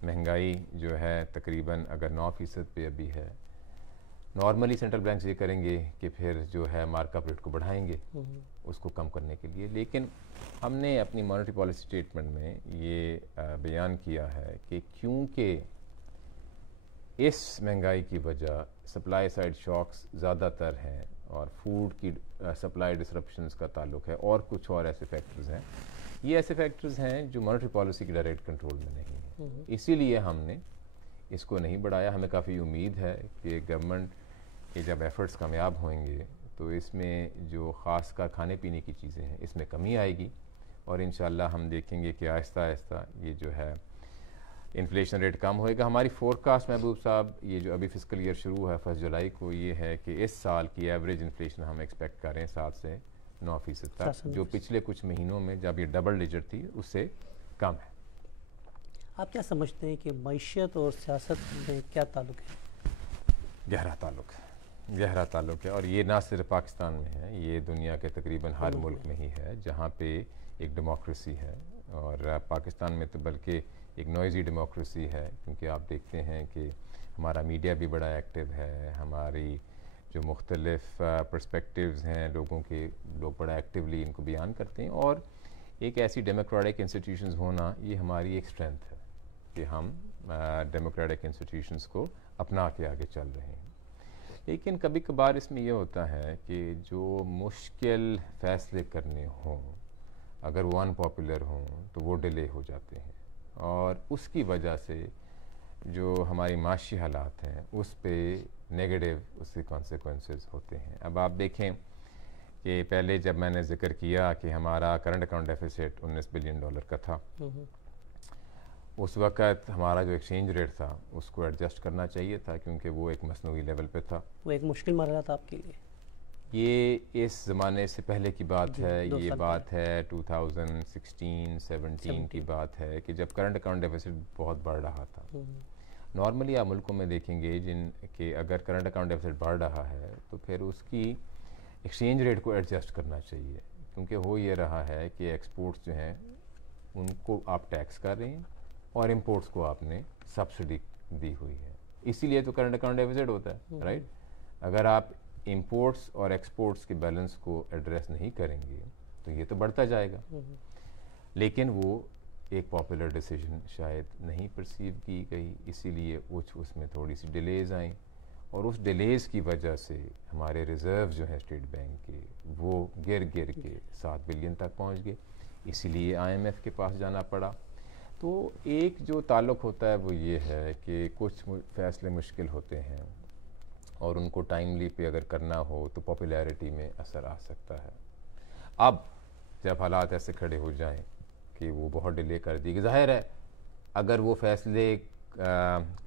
महंगाई जो है तकरीबन अगर 9% पे अभी है। नॉर्मली सेंट्रल बैंक ये करेंगे कि फिर जो है मार्कअप रेट को बढ़ाएंगे उसको कम करने के लिए, लेकिन हमने अपनी मॉनेटरी पॉलिसी स्टेटमेंट में ये बयान किया है कि क्योंकि इस महंगाई की वजह सप्लाई साइड शॉक्स ज़्यादातर हैं और फूड की सप्लाई डिसरप्शंस का ताल्लुक है और कुछ और ऐसे फैक्टर्स हैं, ये ऐसे फैक्टर्स हैं जो मॉनेटरी पॉलिसी की डायरेक्ट कंट्रोल में नहीं है, इसीलिए हमने इसको नहीं बढ़ाया। हमें काफ़ी उम्मीद है कि गवर्नमेंट के जब एफ़र्ट्स कामयाब होंगे तो इसमें जो ख़ास का खाने पीने की चीज़ें हैं इसमें कमी आएगी, और इंशाल्लाह हम देखेंगे कि आहिस्ता आहिस्ता ये जो है इन्फ्लेशन रेट कम होएगा। हमारी फोरकास्ट महबूब साहब, ये जो अभी फिस्कल ईयर शुरू है 1 जुलाई को, ये है कि इस साल की एवरेज इन्फ्लेशन हम एक्सपेक्ट करें 7 से 9% तक, जो पिछले कुछ महीनों में जब ये डबल डिजिट थी उससे कम है। आप क्या समझते हैं कि मईशत और सियासत में क्या ताल्लुक है? गहरा ताल्लुक है, गहरा ताल्लुक है, और ये ना सिर्फ पाकिस्तान में है, ये दुनिया के तकरीबन हर मुल्क में ही है जहाँ पे एक डेमोक्रेसी है। और पाकिस्तान में तो बल्कि एक नॉइज़ी डेमोक्रेसी है, क्योंकि आप देखते हैं कि हमारा मीडिया भी बड़ा एक्टिव है, हमारी जो मुख्तलिफ पर्सपेक्टिव्स हैं लोगों के, लोग बड़ा एक्टिवली इनको बयान करते हैं, और एक ऐसी डेमोक्रेटिक इंस्टीट्यूशंस होना ये हमारी एक स्ट्रेंथ है कि हम डेमोक्रेटिक इंस्टीट्यूशंस को अपना के आगे चल रहे हैं। लेकिन कभी कभार इसमें यह होता है कि जो मुश्किल फ़ैसले करने हों, अगर वो अनपॉपुलर हों तो वो डिले हो जाते हैं, और उसकी वजह से जो हमारी माशी हालात हैं उस पे नेगेटिव उसके कॉन्सिक्वेंसेस होते हैं। अब आप देखें कि पहले जब मैंने जिक्र किया कि हमारा करंट अकाउंट डेफिसिट $19 बिलियन का था, उस वक़्त हमारा जो एक्सचेंज रेट था उसको एडजस्ट करना चाहिए था, क्योंकि वो एक मसनूई लेवल पे था। वो एक मुश्किल मरहला था आपके लिए। ये इस ज़माने से पहले की बात है, ये बात है 2016-17 की बात है कि जब करंट अकाउंट डेफिसिट बहुत बढ़ रहा था। नॉर्मली आप मुल्कों में देखेंगे जिनके अगर करंट अकाउंट डेफिसिट बढ़ रहा है तो फिर उसकी एक्सचेंज रेट को एडजस्ट करना चाहिए, क्योंकि हो ये रहा है कि एक्सपोर्ट्स जो हैं उनको आप टैक्स कर रहे हैं और इंपोर्ट्स को आपने सब्सिडी दी हुई है, इसीलिए तो करंट अकाउंट डेफिसिट होता है, राइट। अगर आप इंपोर्ट्स और एक्सपोर्ट्स के बैलेंस को एड्रेस नहीं करेंगे तो ये तो बढ़ता जाएगा। लेकिन वो एक पॉपुलर डिसीजन शायद नहीं परसीव की गई, इसीलिए उसमें थोड़ी सी डिलेज़ आई, और उस डिलेज़ की वजह से हमारे रिज़र्व जो हैं स्टेट बैंक के वो गिर के 7 बिलियन तक पहुंच गए, इसीलिए IMF के पास जाना पड़ा। तो एक जो ताल्लुक़ होता है वो ये है कि कुछ फ़ैसले मुश्किल होते हैं और उनको टाइमली पे अगर करना हो तो पॉपुलैरिटी में असर आ सकता है। अब जब हालात ऐसे खड़े हो जाएं कि वो बहुत डिले कर दिए, ज़ाहिर है अगर वो फ़ैसले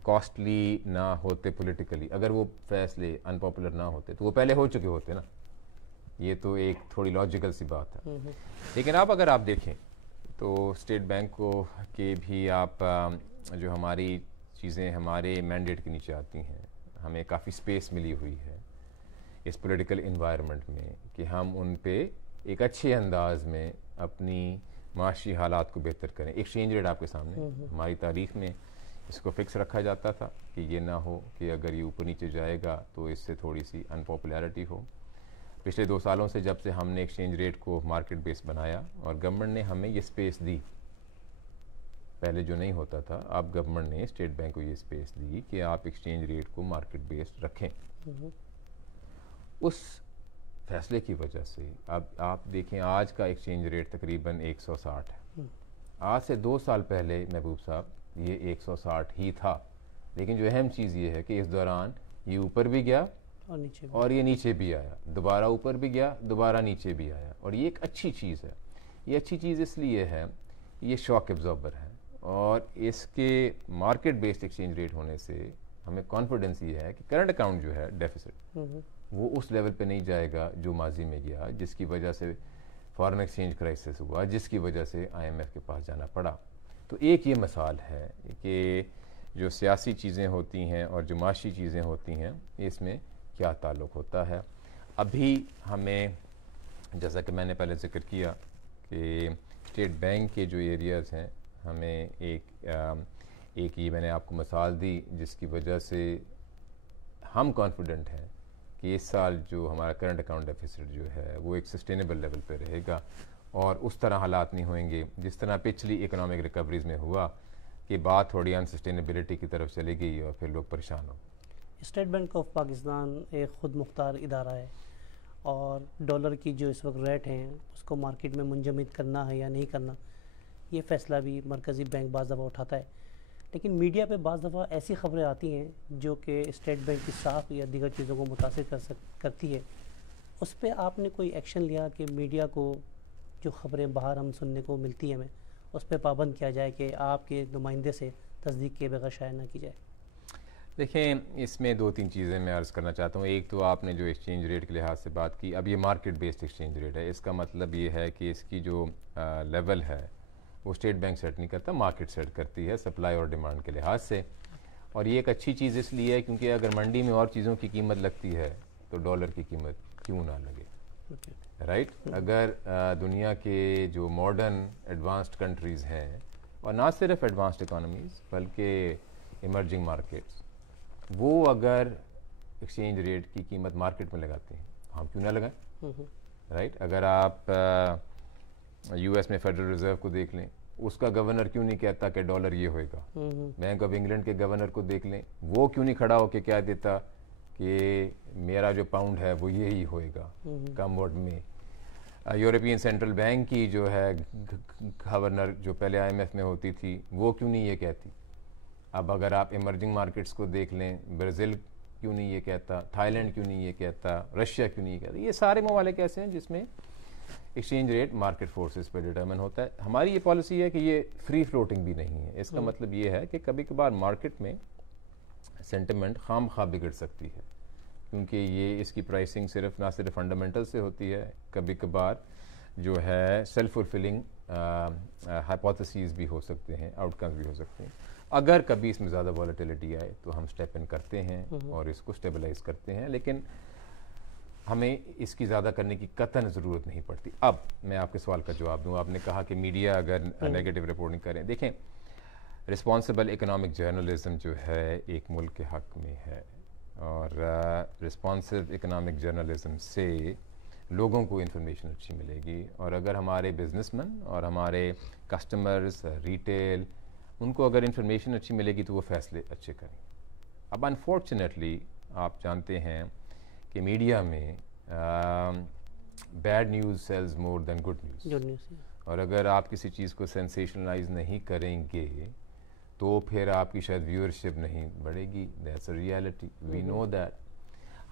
कॉस्टली ना होते पॉलिटिकली, अगर वो फ़ैसले अनपॉपुलर ना होते तो वो पहले हो चुके होते ना, ये तो एक थोड़ी लॉजिकल सी बात है। लेकिन अब अगर आप देखें तो स्टेट बैंक को के भी आप जो हमारी चीज़ें हमारे मैंडेट के नीचे आती हैं, हमें काफ़ी स्पेस मिली हुई है इस पॉलिटिकल इन्वायरमेंट में कि हम उन पे एक अच्छे अंदाज में अपनी माशी हालात को बेहतर करें। एक्सचेंज रेट आपके सामने, हमारी तारीख में इसको फिक्स रखा जाता था कि ये ना हो कि अगर ये ऊपर नीचे जाएगा तो इससे थोड़ी सी अनपॉपुलैरिटी हो। पिछले 2 सालों से जब से हमने एक्सचेंज रेट को मार्केट बेस बनाया और गवर्नमेंट ने हमें ये स्पेस दी, पहले जो नहीं होता था, अब गवर्नमेंट ने स्टेट बैंक को ये स्पेस दी कि आप एक्सचेंज रेट को मार्केट बेस्ड रखें। उस फैसले की वजह से अब आप देखें आज का एक्सचेंज रेट तकरीबन 160 है। आज से 2 साल पहले महबूब साहब ये 160 ही था, लेकिन जो अहम चीज़ ये है कि इस दौरान ये ऊपर भी गया और ये नीचे भी आया, दोबारा ऊपर भी गया, दोबारा नीचे भी आया, और ये एक अच्छी चीज़ है। ये अच्छी चीज़ इसलिए है, ये शॉक एब्जॉर्बर है, और इसके मार्केट बेस्ड एक्सचेंज रेट होने से हमें कॉन्फिडेंस ये है कि करंट अकाउंट जो है डेफिसिट वो उस लेवल पे नहीं जाएगा जो माजी में गया, जिसकी वजह से फॉरेन एक्सचेंज क्राइसिस हुआ, जिसकी वजह से IMF के पास जाना पड़ा। तो एक ये मिसाल है कि जो सियासी चीज़ें होती हैं और जो माशी चीज़ें होती हैं इसमें क्या ताल्लुक़ होता है। अभी हमें, जैसा कि मैंने पहले जिक्र किया कि स्टेट बैंक के जो एरियाज़ हैं, हमें एक ये मैंने आपको मिसाल दी जिसकी वजह से हम कॉन्फिडेंट हैं कि इस साल जो हमारा करंट अकाउंट डेफिसिट जो है वो एक सस्टेनेबल लेवल पे रहेगा और उस तरह हालात नहीं होंगे जिस तरह पिछली इकोनॉमिक रिकवरीज में हुआ कि बात थोड़ी अनसस्टेनेबिलिटी की तरफ चली गई और फिर लोग परेशान हो। स्टेट बैंक ऑफ पाकिस्तान एक ख़ुद मुख्तार इदारा है और डॉलर की जो इस वक्त रेट हैं उसको मार्केट में मुंजमद करना है या नहीं करना, ये फ़ैसला भी मरकज़ी बैंक बाज़ दफ़ा उठाता है। लेकिन मीडिया पे बाज़ दफ़ा ऐसी ख़बरें आती हैं जो कि स्टेट बैंक की साख या दीगर चीज़ों को मुतासिर करती है। उस पर आपने कोई एक्शन लिया कि मीडिया को जो ख़बरें बाहर हम सुनने को मिलती हैं हमें उस पर पाबंद किया जाए कि आपके नुमाइंदे से तस्दीक किए बगैर शाया ना की जाए? देखें, इसमें 2-3 चीज़ें मैं अर्ज़ करना चाहता हूँ। एक तो आपने जो एक्सचेंज रेट के लिहाज से बात की, अब ये मार्केट बेस्ड एक्सचेंज रेट है, इसका मतलब ये है कि इसकी जो लेवल है वो स्टेट बैंक सेट नहीं करता, मार्केट सेट करती है सप्लाई और डिमांड के लिहाज से। और ये एक अच्छी चीज़ इसलिए है क्योंकि अगर मंडी में और चीज़ों की कीमत लगती है तो डॉलर की कीमत क्यों ना लगे, राइट? अगर दुनिया के जो मॉडर्न एडवांस्ड कंट्रीज़ हैं और ना सिर्फ एडवांस्ड इकोनॉमीज़ बल्कि इमर्जिंग मार्केट्स, वो अगर एक्सचेंज रेट की कीमत मार्केट में लगाते हैं हम क्यों ना लगाएं, राइट? अगर आप US में फेडरल रिजर्व को देख लें, उसका गवर्नर क्यों नहीं कहता कि डॉलर ये होएगा? बैंक ऑफ इंग्लैंड के गवर्नर को देख लें, वो क्यों नहीं खड़ा होकर कह देता कि मेरा जो पाउंड है वो ये ही होएगा कम वर्ड में? यूरोपियन सेंट्रल बैंक की जो है गवर्नर जो पहले IMF में होती थी वो क्यों नहीं ये कहती? अब अगर आप इमर्जिंग मार्केट्स को देख लें, ब्राज़ील क्यों नहीं ये कहता, थाईलैंड क्यों नहीं ये कहता, रशिया क्यों नहीं कहता? ये सारे ममालिक ऐसे हैं जिसमें एक्सचेंज रेट मार्केट फोर्सेस पर डिटरमिन होता है। हमारी ये पॉलिसी है कि ये फ्री फ्लोटिंग भी नहीं है। इसका मतलब ये है कि कभी कभार मार्केट में सेंटिमेंट खाम खा बिगड़ सकती है क्योंकि ये इसकी प्राइसिंग सिर्फ ना सिर्फ फंडामेंटल से होती है, कभी कभार जो है सेल्फ फुलफिलिंग हाइपोथेसिस भी हो सकते हैं, आउटकम्स भी हो सकते हैं। अगर कभी इसमें ज़्यादा वॉलेटिलिटी आए तो हम स्टेप इन करते हैं और इसको स्टेबलाइज करते हैं, लेकिन हमें इसकी ज़्यादा करने की कतन ज़रूरत नहीं पड़ती। अब मैं आपके सवाल का जवाब दूँ। आपने कहा कि मीडिया अगर नेगेटिव रिपोर्टिंग करें, देखें रिस्पॉन्सिबल इकोनॉमिक जर्नलिज्म जो है एक मुल्क के हक़ में है और रिस्पॉन्सिव इकोनॉमिक जर्नलिज्म से लोगों को इन्फॉर्मेशन अच्छी मिलेगी। और अगर हमारे बिजनेसमैन और हमारे कस्टमर्स रिटेल उनको अगर इन्फॉर्मेशन अच्छी मिलेगी तो वो फैसले अच्छे करेंगे। अब अनफॉर्चुनेटली आप जानते हैं कि मीडिया में bad news sells more than good news, और अगर आप किसी चीज़ को सेंसेशनलाइज नहीं करेंगे तो फिर आपकी शायद व्यूअरशिप नहीं बढ़ेगी। That's a reality, we know that.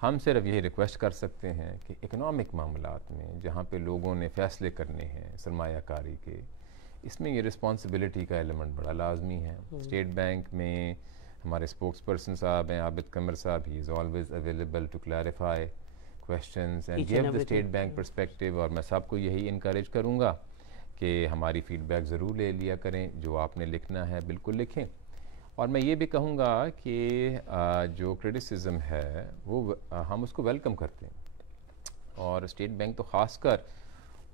हम सिर्फ यही रिक्वेस्ट कर सकते हैं कि इकोनॉमिक मामलात में जहाँ पे लोगों ने फ़ैसले करने हैं सरमायाकारी के, इसमें ये रिस्पॉन्सिबिलिटी का एलिमेंट बड़ा लाजमी है। स्टेट बैंक में हमारे स्पोक्स पर्सन साहब हैं आबिद कमर साहब, he is always available to clarify questions and give the State Bank perspective. और मैं सबको यही इनकरेज करूँगा कि हमारी फीडबैक ज़रूर ले लिया करें, जो आपने लिखना है बिल्कुल लिखें। और मैं ये भी कहूँगा कि जो क्रिटिसिज्म है वो हम उसको वेलकम करते हैं, और स्टेट बैंक तो ख़ासकर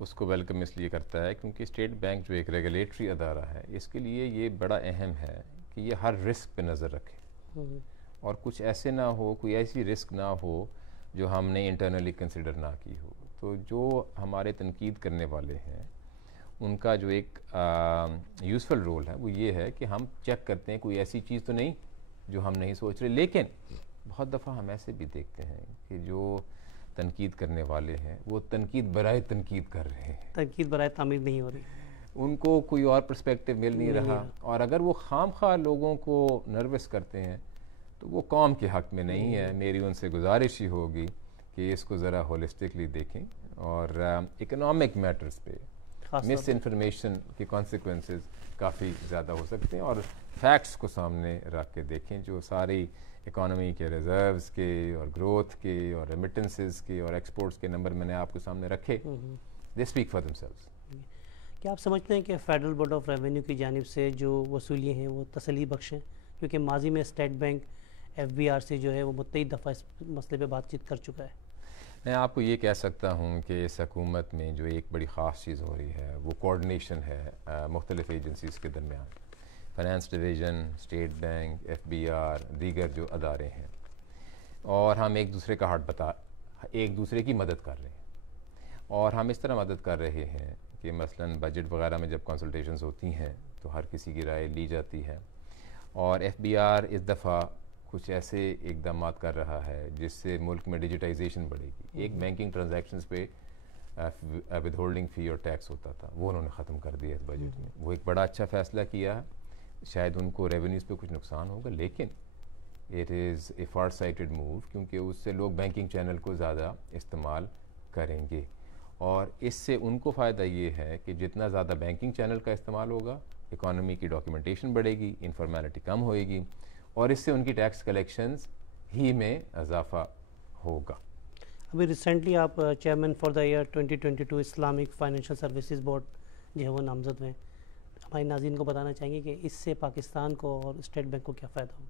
उसको वेलकम इसलिए करता है क्योंकि स्टेट बैंक जो एक रेगुलेटरी अदारा है, इसके लिए ये बड़ा अहम है कि ये हर रिस्क पे नज़र रखे और कुछ ऐसे ना हो, कोई ऐसी रिस्क ना हो जो हमने इंटरनली कंसिडर ना की हो। तो जो हमारे तनकीद करने वाले हैं उनका जो एक यूज़फुल रोल है वो ये है कि हम चेक करते हैं कोई ऐसी चीज़ तो नहीं जो हम नहीं सोच रहे। लेकिन बहुत दफ़ा हम ऐसे भी देखते हैं कि जो तनकीद करने वाले हैं वो तनकीद बराए तनकीद कर रहे हैं, तनकीद बराए तामीर नहीं हो रही, उनको कोई और पर्सपेक्टिव मिल नहीं रहा। और अगर वो खामखा लोगों को नर्वस करते हैं तो वो कौम के हक़ में नहीं है। मेरी उनसे गुजारिश ही होगी कि इसको ज़रा होलिस्टिकली देखें और इकोनॉमिक मैटर्स पे मिस इन्फॉर्मेशन के कॉन्सिक्वेंसेस काफ़ी ज़्यादा हो सकते हैं, और फैक्ट्स को सामने रख के देखें। जो सारी इकोनॉमी के रिजर्व्स के और ग्रोथ के और रेमिटेंसेस के और एक्सपोर्ट्स के नंबर मैंने आपके सामने रखे, दे स्पीक फॉर देमसेल्व्स। क्या आप समझते हैं कि फेडरल बोर्ड ऑफ रेवेन्यू की जानिब से जो वसूलियाँ हैं वो तसल्ली बख्श हैं? क्योंकि माजी में स्टेट बैंक FBR से जो है वो मुत्तईद दफ़ा इस मसले पे बातचीत कर चुका है। मैं आपको ये कह सकता हूँ कि इस हुकूमत में जो एक बड़ी ख़ास चीज़ हो रही है वो कोऑर्डिनेशन है मुख्तलिफ़ एजेंसीज़ के दरमियान। Finance division, state bank, FBR, दीगर जो अदारे हैं, और हम एक दूसरे का एक दूसरे की मदद कर रहे हैं। और हम इस तरह मदद कर रहे हैं कि मसलन बजट वगैरह में जब कंसल्टेशंस होती हैं तो हर किसी की राय ली जाती है, और FBR इस दफ़ा कुछ ऐसे इकदाम कर रहा है जिससे मुल्क में डिजिटाइजेशन बढ़ेगी। एक बैंकिंग ट्रांजैक्शंस पे विद होल्डिंग फ़ी और टैक्स होता था, वो उन्होंने ख़त्म कर दिया इस बजट में। वो एक बड़ा अच्छा फ़ैसला किया है। शायद उनको रेवेन्यूज़ पे कुछ नुकसान होगा, लेकिन it is a far sighted move, क्योंकि उससे लोग बैंकिंग चैनल को ज़्यादा इस्तेमाल करेंगे, और इससे उनको फ़ायदा ये है कि जितना ज़्यादा बैंकिंग चैनल का इस्तेमाल होगा, इकॉनमी की डॉक्यूमेंटेशन बढ़ेगी, इनफॉर्मेलिटी कम होएगी, और इससे उनकी टैक्स कलेक्शंस ही में इजाफा होगा। अभी रिसेंटली आप chairman for the year 2022 Islamic financial services board जो है वो नामजद हैं। हमारे नाज़रीन को बताना चाहेंगे कि इससे पाकिस्तान को और स्टेट बैंक को क्या फ़ायदा होगा?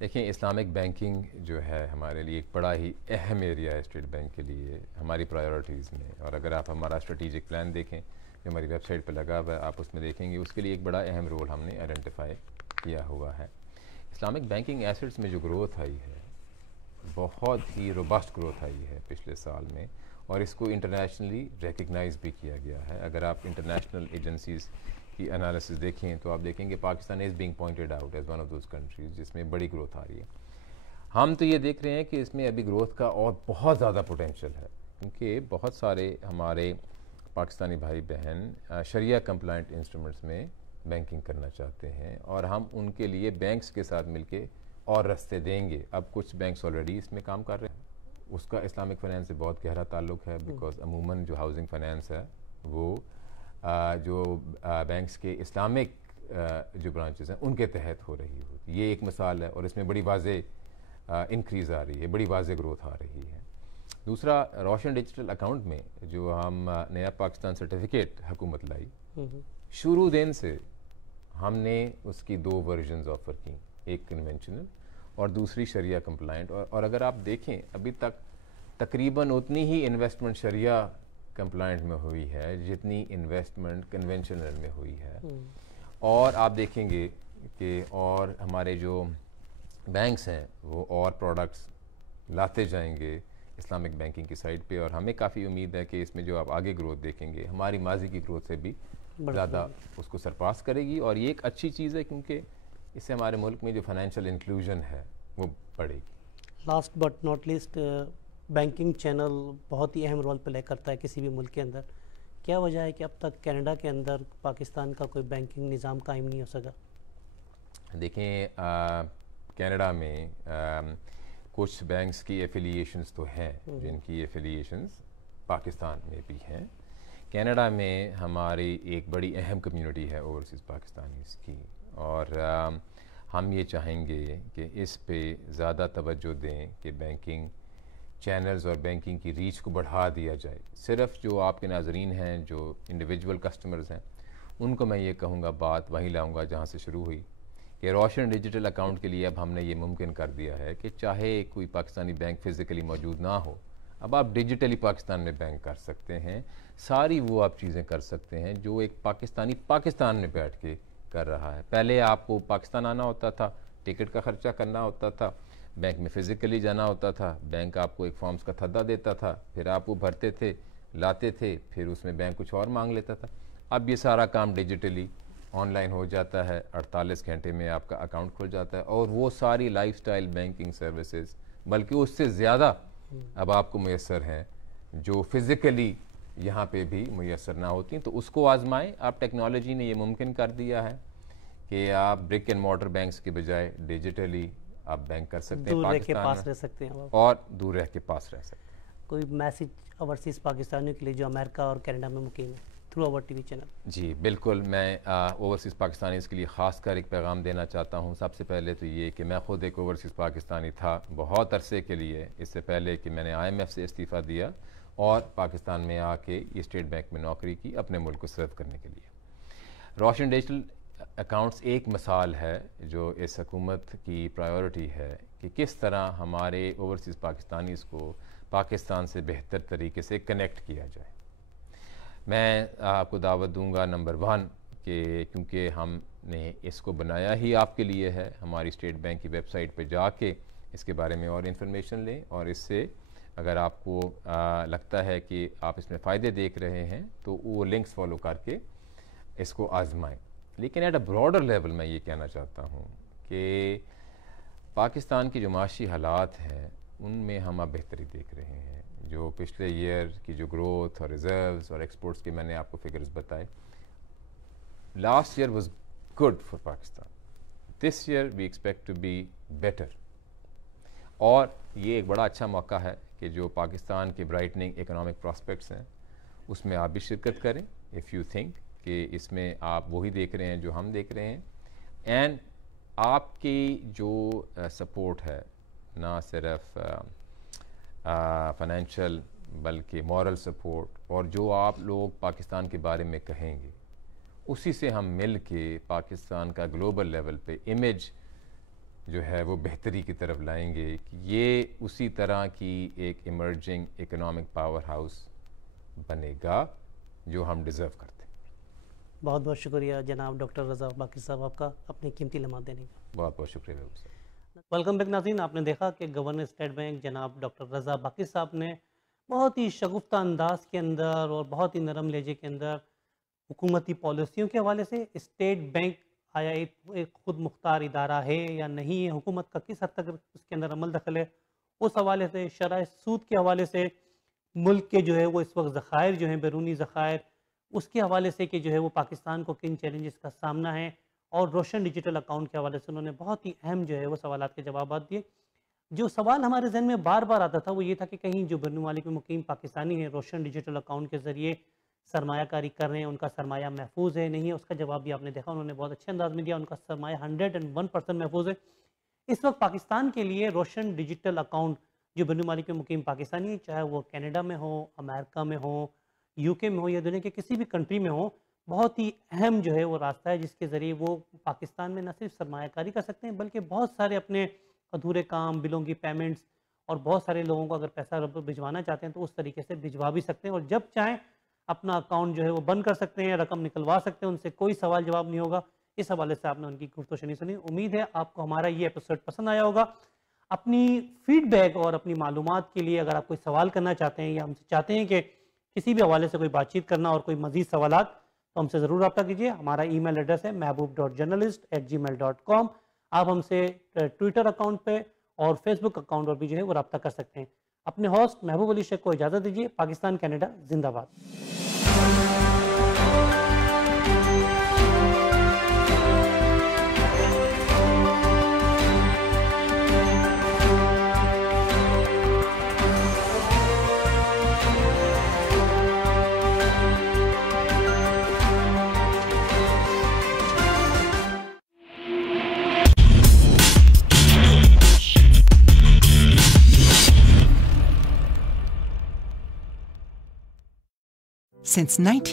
देखिए, इस्लामिक बैंकिंग जो है हमारे लिए एक बड़ा ही अहम एरिया है स्टेट बैंक के लिए हमारी प्रायोरिटीज़ में। और अगर आप हमारा स्ट्रेटेजिक प्लान देखें जो हमारी वेबसाइट पर लगा हुआ है, आप उसमें देखेंगे उसके लिए एक बड़ा अहम रोल हमने आइडेंटिफाई किया हुआ है। इस्लामिक बैंकिंग एसेट्स में जो ग्रोथ आई है, बहुत ही रोबस्ट ग्रोथ आई है पिछले साल में, और इसको इंटरनेशनली रिकग्नाइज भी किया गया है। अगर आप इंटरनेशनल एजेंसीज़ की एनालिसिस देखें तो आप देखेंगे Pakistan is being pointed out as one of those countries जिसमें बड़ी ग्रोथ आ रही है। हम तो ये देख रहे हैं कि इसमें अभी ग्रोथ का और बहुत ज़्यादा पोटेंशियल है, क्योंकि बहुत सारे हमारे पाकिस्तानी भाई बहन शरिया कंप्लाइंट इंस्ट्रूमेंट्स में बैंकिंग करना चाहते हैं, और हम उनके लिए बैंक्स के साथ मिलके और रास्ते देंगे। अब कुछ बैंक्स ऑलरेडी इसमें काम कर रहे हैं, उसका इस्लामिक फाइनेंस से बहुत गहरा ताल्लुक़ है, बिकॉज अमूमन जो हाउसिंग फाइनेंस है वो जो बैंक्स के इस्लामिक जो ब्रांचेस हैं उनके तहत हो रही होती। ये एक मिसाल है, और इसमें बड़ी वाज़ेह इंक्रीज़ आ रही है, बड़ी वाज़ेह ग्रोथ आ रही है। दूसरा, रोशन डिजिटल अकाउंट में जो हम नया पाकिस्तान सर्टिफिकेट हुकूमत लाई, शुरू दिन से हमने उसकी 2 वर्जन्स ऑफ़र की, एक कन्वेंशनल और दूसरी शरिया कंप्लाइंट। और अगर आप देखें अभी तक तकरीबन उतनी ही इन्वेस्टमेंट शरिया कंप्लाइंट में हुई है जितनी इन्वेस्टमेंट कन्वेंशनल में हुई है। और आप देखेंगे कि और हमारे जो बैंक्स हैं वो और प्रोडक्ट्स लाते जाएंगे इस्लामिक बैंकिंग की साइड पे, और हमें काफ़ी उम्मीद है कि इसमें जो आप आगे ग्रोथ देखेंगे हमारी माजी की ग्रोथ से भी ज़्यादा उसको सरपास करेगी। और ये एक अच्छी चीज़ है क्योंकि इससे हमारे मुल्क में जो फाइनेंशियल इंक्लूजन है वो बढ़ेगी। Last but not least, banking channel बहुत ही अहम रोल प्ले करता है किसी भी मुल्क के अंदर। क्या वजह है कि अब तक कनाडा के अंदर पाकिस्तान का कोई बैंकिंग निज़ाम कायम नहीं हो सका? देखें, कनाडा में कुछ बैंक्स की एफिलिएशंस तो हैं जिनकी एफिलिएशंस पाकिस्तान में भी हैं। कनाडा में हमारी एक बड़ी अहम कम्युनिटी है ओवरसीज़ पाकिस्तानीज़ की, और हम ये चाहेंगे कि इस पे ज़्यादा तवज्जो दें कि बैंकिंग चैनल्स और बैंकिंग की रीच को बढ़ा दिया जाए। सिर्फ जो आपके नाजरीन हैं, जो इंडिविजुअल कस्टमर्स हैं, उनको मैं ये कहूँगा, बात वहीं लाऊँगा जहाँ से शुरू हुई, कि रोशन डिजिटल अकाउंट के लिए अब हमने ये मुमकिन कर दिया है कि चाहे कोई पाकिस्तानी बैंक फ़िज़िकली मौजूद ना हो, अब आप डिजिटली पाकिस्तान में बैंक कर सकते हैं। सारी वो आप चीज़ें कर सकते हैं जो एक पाकिस्तानी पाकिस्तान में बैठ के कर रहा है। पहले आपको पाकिस्तान आना होता था, टिकट का ख़र्चा करना होता था, बैंक में फ़िज़िकली जाना होता था, बैंक आपको एक फॉर्म्स का थद्दा देता था, फिर आप वो भरते थे, लाते थे, फिर उसमें बैंक कुछ और मांग लेता था। अब ये सारा काम डिजिटली ऑनलाइन हो जाता है, 48 घंटे में आपका अकाउंट खुल जाता है, और वो सारी लाइफस्टाइल बैंकिंग सर्विसेज बल्कि उससे ज़्यादा अब आपको मैसर हैं जो फ़िज़िकली यहाँ पे भी मैसर ना होती। तो उसको आजमाएं। आप टेक्नोलॉजी ने ये मुमकिन कर दिया है कि आप ब्रिक एंड मॉर्टर बैंक्स के बजाय डिजिटली आप बैंक कर सकते हैं, दूर रह के पाकिस्तान पास में, रह सकते हैं आप। और दूर रह के पास रह सकते हैं। कोई मैसेज ओवरसीज़ पाकिस्तानियों के लिए जो अमेरिका और कनाडा में मुकीम है थ्रू आवर टीवी चैनल? जी बिल्कुल, मैं ओवरसीज़ पाकिस्तानीज़ के लिए ख़ास कर एक पैगाम देना चाहता हूँ। सबसे पहले तो ये कि मैं ख़ुद एक ओवरसीज़ पाकिस्तानी था बहुत अरसे के लिए, इससे पहले कि मैंने IMF से इस्तीफ़ा दिया और पाकिस्तान में आके ये स्टेट बैंक में नौकरी की अपने मुल्क को सर्व करने के लिए। रोशन डिजिटल अकाउंट्स एक मिसाल है जो इस हुकूमत की प्रायोरिटी है कि किस तरह हमारे ओवरसीज़ पाकिस्तानीज़ को पाकिस्तान से बेहतर तरीके से कनेक्ट किया जाए। मैं आपको दावत दूंगा नंबर 1 कि क्योंकि हमने इसको बनाया ही आपके लिए है, हमारी स्टेट बैंक की वेबसाइट पे जाके इसके बारे में और इन्फॉर्मेशन लें, और इससे अगर आपको लगता है कि आप इसमें फ़ायदे देख रहे हैं तो वो लिंक्स फॉलो करके इसको आजमाएं। लेकिन एट अ ब्रॉडर लेवल मैं ये कहना चाहता हूँ कि पाकिस्तान की जो माशी हालात हैं उनमें हम अब बेहतरी देख रहे हैं। जो पिछले ईयर की जो ग्रोथ और रिजर्व्स और एक्सपोर्ट्स के मैंने आपको फिगर्स बताए, last year was good for Pakistan, this year we expect to be better. और ये एक बड़ा अच्छा मौका है कि जो पाकिस्तान के ब्राइटनिंग इकोनॉमिक प्रॉस्पेक्ट्स हैं उसमें आप भी शिरकत करें, इफ़ यू थिंक कि इसमें आप वही देख रहे हैं जो हम देख रहे हैं। एंड आपकी जो सपोर्ट है, ना सिर्फ फाइनेंशियल बल्कि मॉरल सपोर्ट, और जो आप लोग पाकिस्तान के बारे में कहेंगे उसी से हम मिल के पाकिस्तान का ग्लोबल लेवल पे इमेज जो है वो बेहतरी की तरफ लाएंगे कि ये उसी तरह की एक इमर्जिंग इकोनॉमिक पावर हाउस बनेगा जो हम डिज़र्व करते हैं। बहुत बहुत शुक्रिया जनाब डॉक्टर रज़ा बाकी साहब आपका अपने कीमती लम्हा देने का। बहुत बहुत शुक्रिया साहब। वेलकम बैक नाज़रीन, आपने देखा कि गवर्नर स्टेट बैंक जनाब डॉक्टर रज़ा बाकी साहब ने बहुत ही शगुफ्ता अंदाज के अंदर और बहुत ही नरम लहजे के अंदर हुकूमती पॉलिसियों के हवाले से स्टेट बैंक आया एक खुद मुख्तार इदारा है या नहीं है, हुकूमत का किस हद तक उसके अंदर अमल दखल है, उस हवाले से शरह सूद के हवाले से मुल्क के जो है वो इस वक्त ज़खायर जो हैं बैरूनी ज़खायर उसके हवाले से कि जो है वो पाकिस्तान को किन चैलेंजेस का सामना है, और रोशन डिजिटल अकाउंट के हवाले से उन्होंने बहुत ही अहम जो है वो सवालात के जवाब दिए। जो सवाल हमारे जहन में बार बार आता था वो ये था कि कहीं जो बनु मालिक में मुकीम पाकिस्तानी है रोशन डिजिटल अकाउंट के ज़रिए सरमायाकारी कर रहे हैं, उनका सरमाया महफूज है नहीं है। उसका जवाब भी आपने देखा, उन्होंने बहुत अच्छे अंदाज में दिया, उनका सरमाया 101% महफूज है। इस वक्त पाकिस्तान के लिए रोशन डिजिटल अकाउंट जो बनु मालिक में मुकीम पाकिस्तानी है, चाहे वो कनाडा में हो, अमेरिका में हो, UK में हो या दुनिया के किसी भी कंट्री में हो, बहुत ही अहम जो है वो रास्ता है जिसके ज़रिए वो पाकिस्तान में न सिर्फ सरमायाकारी कर सकते हैं बल्कि बहुत सारे अपने अधूरे काम, बिलों की पेमेंट्स और बहुत सारे लोगों को अगर पैसा भिजवाना चाहते हैं तो उस तरीके से भिजवा भी सकते हैं, और जब चाहें अपना अकाउंट जो है वो बंद कर सकते हैं, रकम निकलवा सकते हैं, उनसे कोई सवाल जवाब नहीं होगा। इस हवाले से आपने उनकी गुफ्तगू सुनी। उम्मीद है आपको हमारा ये एपिसोड पसंद आया होगा। अपनी फीडबैक और अपनी मालूमात के लिए अगर आप कोई सवाल करना चाहते हैं या हमसे चाहते हैं कि किसी भी हवाले से कोई बातचीत करना और कोई मजीद सवालात, तो हमसे ज़रूर रब्ता कीजिए। हमारा ईमेल एड्रेस है mehboob.journalist@gmail.com। आप हमसे ट्विटर अकाउंट पे और फेसबुक अकाउंट पर भी जो है वो रब्ता कर सकते हैं। अपने होस्ट महबूब अली शेख को इजाज़त दीजिए। पाकिस्तान कनाडा जिंदाबाद। Since 19